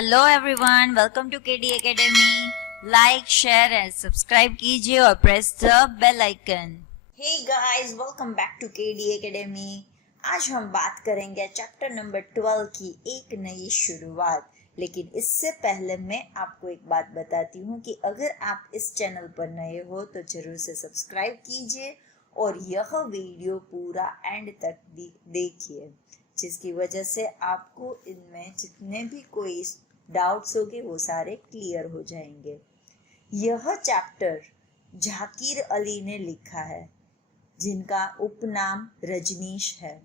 Hello everyone, welcome to KD Academy. Like, share and subscribe कीजिए और press the bell icon. Hey guys, welcome back to KD Academy. आज हम बात करेंगे chapter number 12 की एक नई शुरुआत। लेकिन इससे पहले मैं आपको एक बात बताती हूँ कि अगर आप इस चैनल पर नए हो तो जरूर से सब्सक्राइब कीजिए और यह वीडियो पूरा एंड तक भी देखिए, जिसकी वजह से आपको इनमें जितने भी कोई डाउट्स होंगे वो सारे क्लियर हो जाएंगे। यह चैप्टर झाकिर अली ने लिखा है, जिनका उपनाम रजनीश है,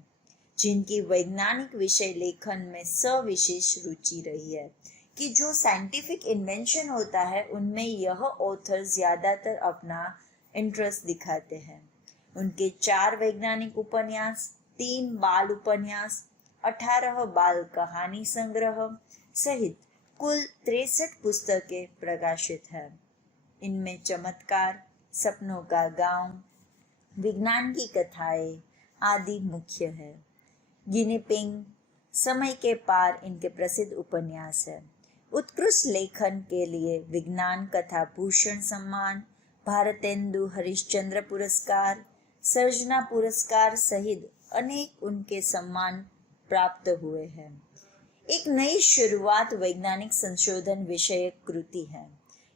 जिनकी वैज्ञानिक विषय लेखन में सविशेष रुचि रही है कि जो साइंटिफिक इन्वेंशन होता है उनमें यह ऑथर ज्यादातर अपना इंटरेस्ट दिखाते हैं। उनके 4 वैज्ञानिक उपन्यास, 3 बाल उपन्यास, 18 बाल कहानी संग्रह सहित कुल 63 पुस्तकें प्रकाशित हैं। इनमें चमत्कार, सपनों का गांव, विज्ञान की कथाएं आदि मुख्य है। गिनीपिग, समय के पार इनके प्रसिद्ध उपन्यास है। उत्कृष्ट लेखन के लिए विज्ञान कथा भूषण सम्मान, भारतेंदु हरिश्चंद्र पुरस्कार, सर्जना पुरस्कार सहित अनेक उनके सम्मान प्राप्त हुए हैं। एक नई शुरुआत वैज्ञानिक संशोधन विषयक कृति है।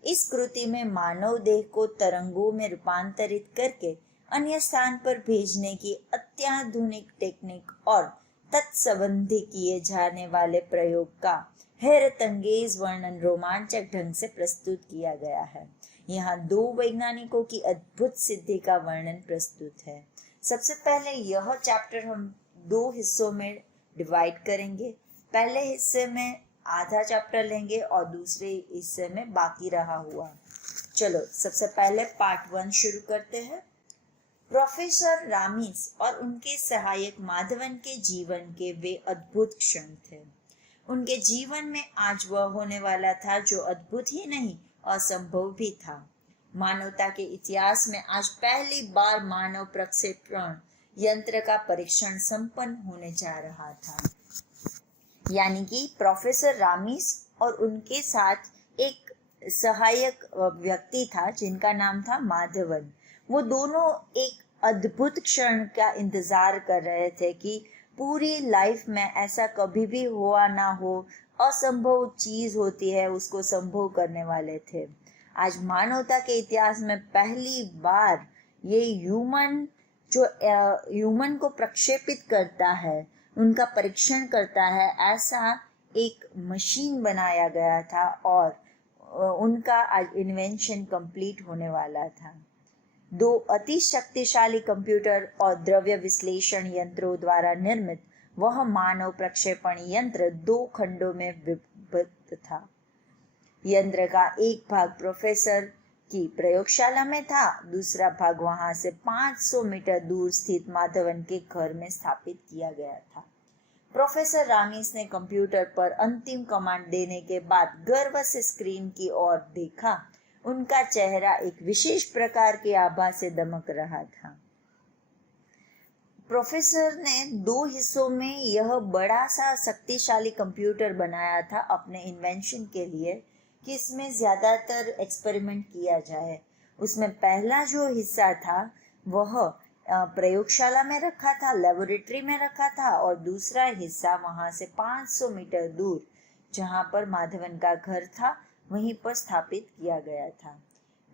इस कृति में मानव देह को तरंगों में रूपांतरित करके अन्य स्थान पर भेजने की अत्याधुनिक टेक्निक और तत्संबंधी किए जाने वाले प्रयोग का हैरतअंगेज वर्णन रोमांचक ढंग से प्रस्तुत किया गया है। यहाँ 2 वैज्ञानिकों की अद्भुत सिद्धि का वर्णन प्रस्तुत है। सबसे पहले यह चैप्टर हम 2 हिस्सों में डिवाइड करेंगे। पहले हिस्से में आधा चैप्टर लेंगे और दूसरे हिस्से में बाकी रहा हुआ। चलो सबसे पहले पार्ट 1 शुरू करते हैं। प्रोफेसर रामिस और उनके सहायक माधवन के जीवन के वे अद्भुत क्षण थे। उनके जीवन में आज वह होने वाला था जो अद्भुत ही नहीं असंभव भी था। मानवता के इतिहास में आज पहली बार मानव प्रक्षेपण यंत्र का परीक्षण संपन्न होने जा रहा था। यानी कि प्रोफेसर रामिस और उनके साथ एक सहायक व्यक्ति था जिनका नाम था माधवन। वो दोनों एक अद्भुत क्षण का इंतजार कर रहे थे कि पूरी लाइफ में ऐसा कभी भी हुआ ना हो, असंभव चीज होती है उसको संभव करने वाले थे। आज मानवता के इतिहास में पहली बार ये ह्यूमन को प्रक्षेपित करता है, उनका परीक्षण करता है, ऐसा एक मशीन बनाया गया था और उनका आज इन्वेंशन कंप्लीट होने वाला था। 2 अति शक्तिशाली कंप्यूटर और द्रव्य विश्लेषण यंत्रों द्वारा निर्मित वह मानव प्रक्षेपण यंत्र 2 खंडों में विभक्त था। यंत्र का एक भाग प्रोफेसर की प्रयोगशाला में था, दूसरा भाग वहां से 500 मीटर दूर स्थित माधवन के घर में स्थापित किया गया था। प्रोफेसर रामिस ने कंप्यूटर पर अंतिम कमांड देने के बाद गर्व से स्क्रीन की ओर देखा। उनका चेहरा एक विशेष प्रकार की आभा से दमक रहा था। प्रोफेसर ने 2 हिस्सों में यह बड़ा सा शक्तिशाली कंप्यूटर बनाया था अपने इन्वेंशन के लिए कि इसमें ज्यादातर एक्सपेरिमेंट किया जाए। उसमें पहला जो हिस्सा था वह प्रयोगशाला में रखा था, लेबोरेटरी में रखा था, और दूसरा हिस्सा वहां से 500 मीटर दूर जहां पर माधवन का घर था वहीं पर स्थापित किया गया था।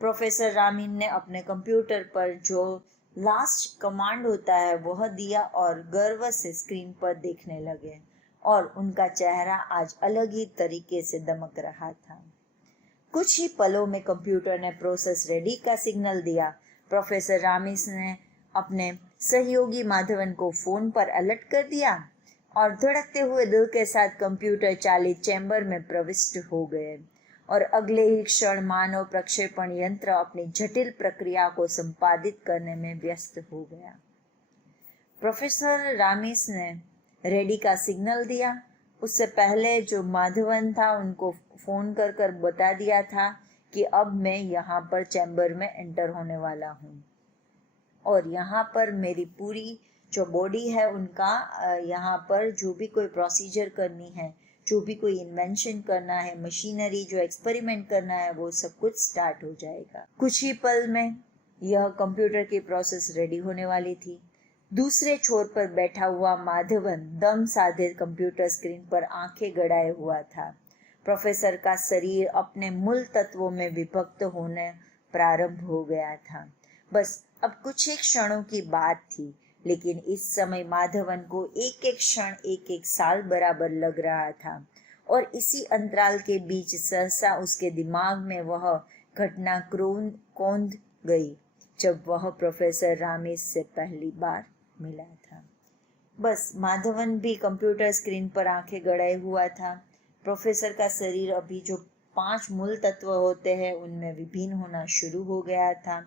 प्रोफेसर रामिन ने अपने कंप्यूटर पर जो लास्ट कमांड होता है वह दिया और गर्व से स्क्रीन पर देखने लगे और उनका चेहरा आज अलग ही तरीके से दमक रहा था। कुछ ही पलों में कंप्यूटर ने प्रोसेस रेडी का सिग्नल दिया। प्रोफेसर रामिस ने अपने सहयोगी माधवन को फोन पर अलर्ट कर दिया और धड़कते हुए दिल के साथ कंप्यूटर चालित चैम्बर में प्रविष्ट हो गए और अगले ही क्षण मानव प्रक्षेपण यंत्र अपनी जटिल प्रक्रिया को संपादित करने में व्यस्त हो गया। प्रोफेसर रामिस ने रेडी का सिग्नल दिया। उससे पहले जो माधवन था उनको फोन कर बता दिया था कि अब मैं यहाँ पर चैम्बर में एंटर होने वाला हूँ और यहाँ पर मेरी पूरी जो बॉडी है उनका यहाँ पर जो भी कोई प्रोसीजर करनी है जो भी कोई इन्वेंशन करना है, मशीनरी जो एक्सपेरिमेंट करना है, वो सब कुछ स्टार्ट हो जाएगा। कुछ ही पल में यह कंप्यूटर की प्रोसेस रेडी होने वाली थी। दूसरे छोर पर बैठा हुआ माधवन दम साधे कंप्यूटर स्क्रीन पर आंखें गड़ाए हुआ था। प्रोफेसर का शरीर अपने मूल तत्वों में विभक्त होने प्रारंभ हो गया था। बस अब कुछ एक क्षणों की बात थी, लेकिन इस समय माधवन को एक एक क्षण एक एक साल बराबर लग रहा था। और इसी अंतराल के बीच सहसा उसके दिमाग में वह घटना कौंध गई जब वह प्रोफेसर रामेश से पहली बार मिला था। बस माधवन भी कंप्यूटर स्क्रीन पर आंखें गड़ाए हुआ था। प्रोफेसर का शरीर अभी जो 5 मूल तत्व होते हैं उनमें विभिन्न होना शुरू हो गया था।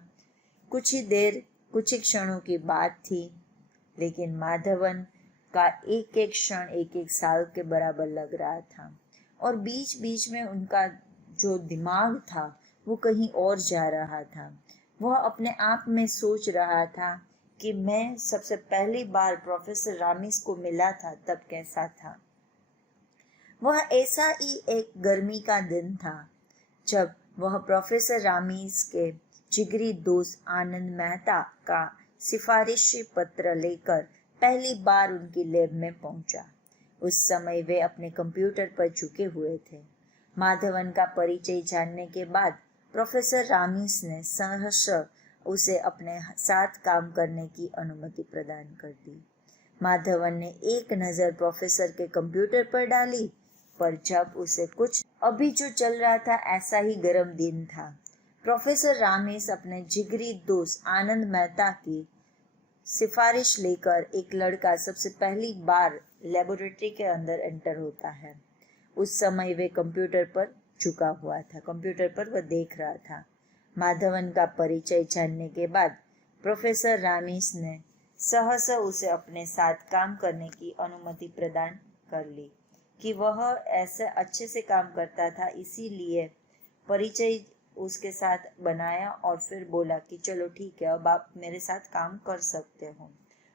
कुछ ही क्षणों की बात थी, लेकिन माधवन का एक एक क्षण एक एक साल के बराबर लग रहा था। और बीच बीच में उनका जो दिमाग था वो कहीं और जा रहा था। वह अपने आप में सोच रहा था कि मैं सबसे पहली बार प्रोफेसर रामीस को मिला था तब कैसा था। वह ऐसा ही एक गर्मी का दिन था जब वह प्रोफेसर रामीस के जिगरी दोस्त आनंद मेहता का सिफारिशी पत्र लेकर पहली बार उनकी लैब में पहुंचा। उस समय वे अपने कंप्यूटर पर झुके हुए थे। माधवन का परिचय जानने के बाद प्रोफेसर रामीस ने सहर्ष उसे अपने साथ काम करने की अनुमति प्रदान कर दी। माधवन ने एक नज़र प्रोफेसर के कंप्यूटर पर डाली, पर जब उसे कुछ अभी जो चल रहा था ऐसा ही गर्म दिन था। प्रोफेसर रामीस अपने जिगरी दोस्त आनंद मेहता की सिफारिश लेकर एक लड़का सबसे पहली बार लेबोरेटरी के अंदर एंटर होता है। उस समय वे कंप्यूटर पर झुका हुआ था, कंप्यूटर पर वह देख रहा था। माधवन का परिचय जानने के बाद प्रोफेसर रामीस ने सहसा उसे अपने साथ काम करने की अनुमति प्रदान कर ली कि वह ऐसे अच्छे से काम करता था, इसीलिए परिचय उसके साथ बनाया और फिर बोला कि चलो ठीक है, अब आप मेरे साथ काम कर सकते हो।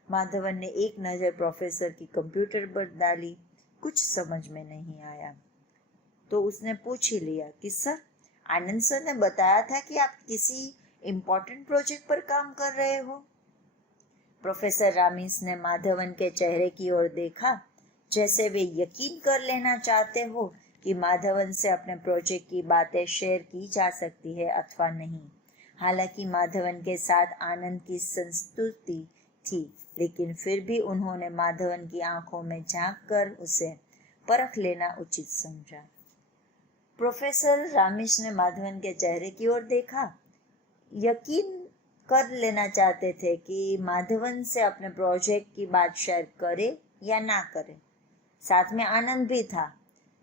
माधवन ने एक नज़र प्रोफेसर की कंप्यूटर पर डाली, कुछ समझ में नहीं आया तो उसने पूछ ही लिया कि सर, आनंद सर ने बताया था कि आप किसी इम्पोर्टेंट प्रोजेक्ट पर काम कर रहे हो। प्रोफेसर रामीस ने माधवन के चेहरे की ओर देखा, जैसे वे यकीन कर लेना चाहते हो कि माधवन से अपने प्रोजेक्ट की बातें शेयर की जा सकती है अथवा नहीं। हालांकि माधवन के साथ आनंद की संस्तुति थी, लेकिन फिर भी उन्होंने माधवन की आंखों में झांक कर उसे परख लेना उचित समझा। प्रोफेसर रामीस ने माधवन के चेहरे की ओर देखा, यकीन कर लेना चाहते थे कि माधवन से अपने प्रोजेक्ट की बात शेयर करे या ना करे। साथ में आनंद भी था,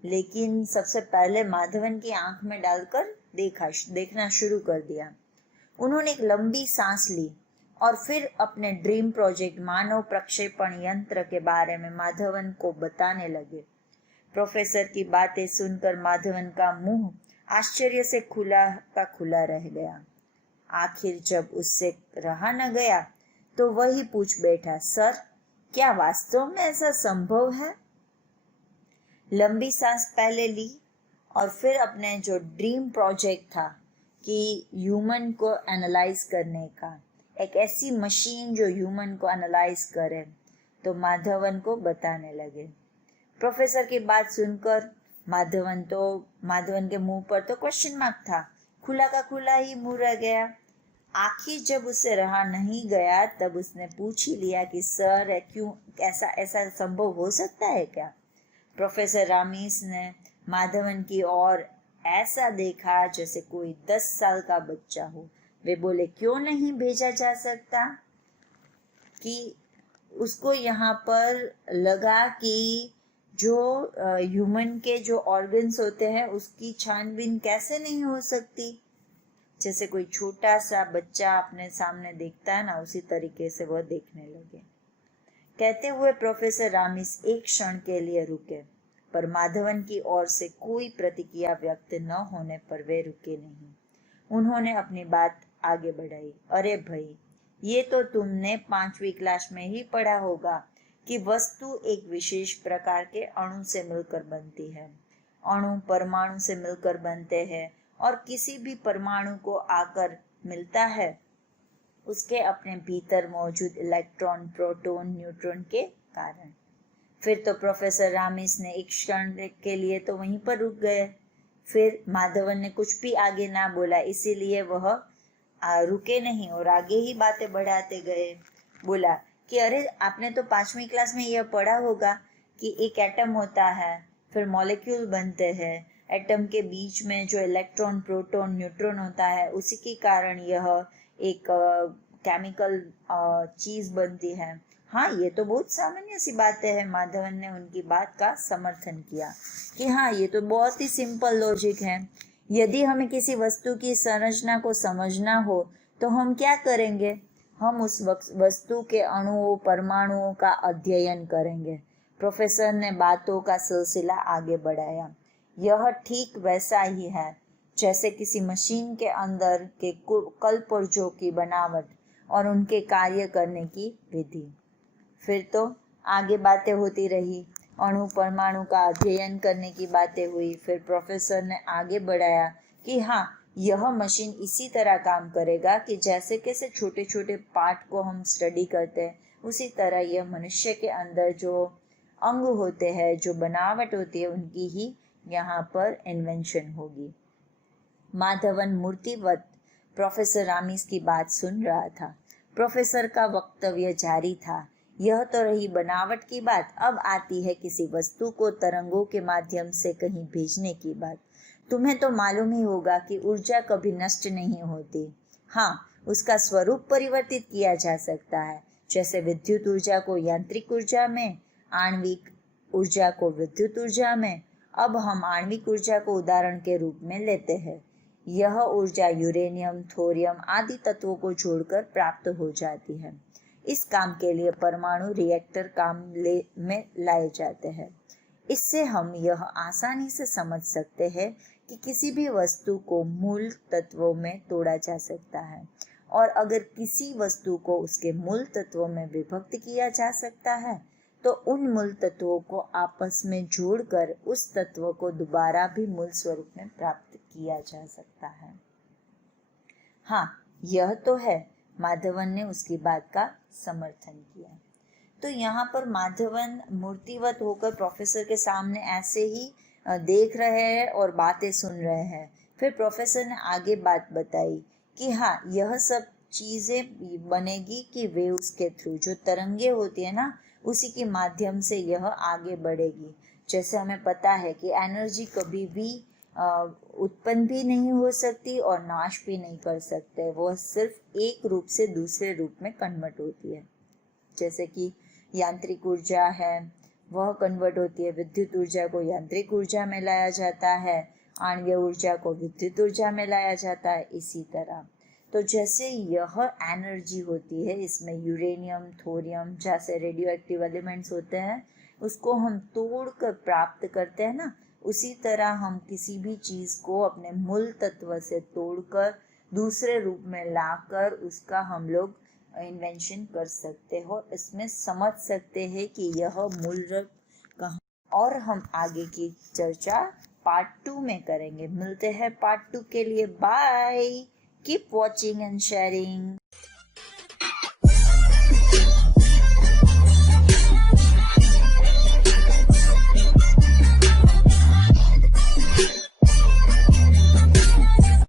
लेकिन सबसे पहले माधवन की आंख में डालकर देखना शुरू कर दिया। उन्होंने एक लंबी सांस ली और फिर अपने ड्रीम प्रोजेक्ट मानव प्रक्षेपण यंत्र के बारे में माधवन को बताने लगे। प्रोफेसर की बातें सुनकर माधवन का मुंह आश्चर्य से खुला का खुला रह गया। आखिर जब उससे रहा न गया तो वही पूछ बैठा, सर, क्या वास्तव में ऐसा संभव है? लंबी सांस पहले ली और फिर अपने जो ड्रीम प्रोजेक्ट था कि ह्यूमन को एनालाइज करने का, एक ऐसी मशीन जो ह्यूमन को एनालाइज करे, तो माधवन को बताने लगे। प्रोफेसर की बात सुनकर माधवन के मुंह पर तो क्वेश्चन मार्क था, खुला का खुला ही मुंह रह गया। आखिर जब उससे रहा नहीं गया तब उसने पूछ ही लिया कि सर, क्यों ऐसा संभव हो सकता है क्या? प्रोफेसर रामीस ने माधवन की ओर ऐसा देखा जैसे कोई 10 साल का बच्चा हो। वे बोले, क्यों नहीं भेजा जा सकता? कि उसको यहाँ पर लगा कि जो ह्यूमन के जो ऑर्गन्स होते हैं उसकी छानबीन कैसे नहीं हो सकती। जैसे कोई छोटा सा बच्चा अपने सामने देखता है ना, उसी तरीके से वह देखने लगे। कहते हुए प्रोफेसर रामीस एक क्षण के लिए रुके, पर माधवन की ओर से कोई प्रतिक्रिया व्यक्त न होने पर वे रुके नहीं। उन्होंने अपनी बात आगे बढ़ाई, अरे भाई, ये तो तुमने 5वीं क्लास में ही पढ़ा होगा कि वस्तु एक विशेष प्रकार के अणु से मिलकर बनती है। अणु परमाणु से मिलकर बनते हैं और किसी भी परमाणु को आकर मिलता है उसके अपने भीतर मौजूद इलेक्ट्रॉन, प्रोटॉन, न्यूट्रॉन के कारण। फिर तो प्रोफेसर रामिस ने एक क्षण के लिए तो वहीं पर रुक गए। फिर माधवन ने कुछ भी आगे ना बोला, इसीलिए वह रुके नहीं और आगे ही बातें बढ़ाते गए। बोला कि अरे आपने तो 5वीं क्लास में यह पढ़ा होगा कि एक एटम होता है, फिर मॉलिक्यूल बनते हैं। एटम के बीच में जो इलेक्ट्रॉन, प्रोटॉन, न्यूट्रॉन होता है उसी के कारण यह एक केमिकल चीज बनती है। हाँ, ये तो बहुत सामान्य सी बातें हैं। माधवन ने उनकी बात का समर्थन किया कि हाँ, ये तो बहुत ही सिंपल लॉजिक है। यदि हमें किसी वस्तु की संरचना को समझना हो तो हम क्या करेंगे? हम उस वस्तु के अणुओं, परमाणुओं का अध्ययन करेंगे। प्रोफेसर ने बातों का सिलसिला आगे बढ़ाया। यह ठीक वैसा ही है जैसे किसी मशीन के अंदर के कलपुर्जों की बनावट और उनके कार्य करने की विधि। फिर तो आगे बातें होती रही। अणु परमाणु का अध्ययन करने की बातें हुई। फिर प्रोफेसर ने आगे बढ़ाया कि हाँ, यह मशीन इसी तरह काम करेगा कि जैसे कैसे छोटे छोटे पार्ट को हम स्टडी करते हैं, उसी तरह यह मनुष्य के अंदर जो अंग होते हैं, जो बनावट होती है, उनकी ही यहाँ पर इन्वेंशन होगी। माधवन मूर्तिवत प्रोफेसर रामिस की बात सुन रहा था। प्रोफेसर का वक्तव्य जारी था। यह तो रही बनावट की बात, अब आती है किसी वस्तु को तरंगों के माध्यम से कहीं भेजने की बात। तुम्हें तो मालूम ही होगा कि ऊर्जा कभी नष्ट नहीं होती। हाँ, उसका स्वरूप परिवर्तित किया जा सकता है, जैसे विद्युत ऊर्जा को यांत्रिक ऊर्जा में, आणविक ऊर्जा को विद्युत ऊर्जा में। अब हम आणविक ऊर्जा को उदाहरण के रूप में लेते हैं। यह ऊर्जा यूरेनियम, थोरियम आदि तत्वों को जोड़कर प्राप्त हो जाती है। इस काम के लिए परमाणु रिएक्टर काम में लाए जाते हैं। इससे हम यह आसानी से समझ सकते हैं कि किसी भी वस्तु को मूल तत्वों में तोड़ा जा सकता है, और अगर किसी वस्तु को उसके मूल तत्वों में विभक्त किया जा सकता है तो उन मूल तत्वों को आपस में जोड़कर उस तत्व को दोबारा भी मूल स्वरूप में प्राप्त किया जा सकता है। हाँ, यह तो है। माधवन ने उसकी बात का समर्थन किया। तो यहाँ पर माधवन मूर्तिवत होकर प्रोफेसर के सामने ऐसे ही देख रहे हैं और बातें सुन रहे हैं। फिर प्रोफेसर ने आगे बात बताई कि हाँ, यह सब चीज़ें बनेगी कि वेव्स के थ्रू, जो तरंगे होती है ना, उसी के माध्यम से यह आगे बढ़ेगी। जैसे हमें पता है कि एनर्जी कभी भी उत्पन्न भी नहीं हो सकती और नाश भी नहीं कर सकते। वह सिर्फ एक रूप से दूसरे रूप में कन्वर्ट होती है। जैसे कि यांत्रिक ऊर्जा है, वह कन्वर्ट होती है। विद्युत ऊर्जा को यांत्रिक ऊर्जा में लाया जाता है, आणविक ऊर्जा को विद्युत ऊर्जा में लाया जाता है। इसी तरह तो जैसे यह एनर्जी होती है, इसमें यूरेनियम, थोरियम जैसे रेडियो एक्टिव एलिमेंट्स होते हैं, उसको हम तोड़कर प्राप्त करते हैं ना, उसी तरह हम किसी भी चीज़ को अपने मूल तत्व से तोड़कर दूसरे रूप में लाकर उसका हम लोग इन्वेंशन कर सकते हो। इसमें समझ सकते हैं कि यह मूल कहाँ। और हम आगे की चर्चा पार्ट 2 में करेंगे। मिलते हैं पार्ट 2 के लिए। Bye, keep watching and sharing.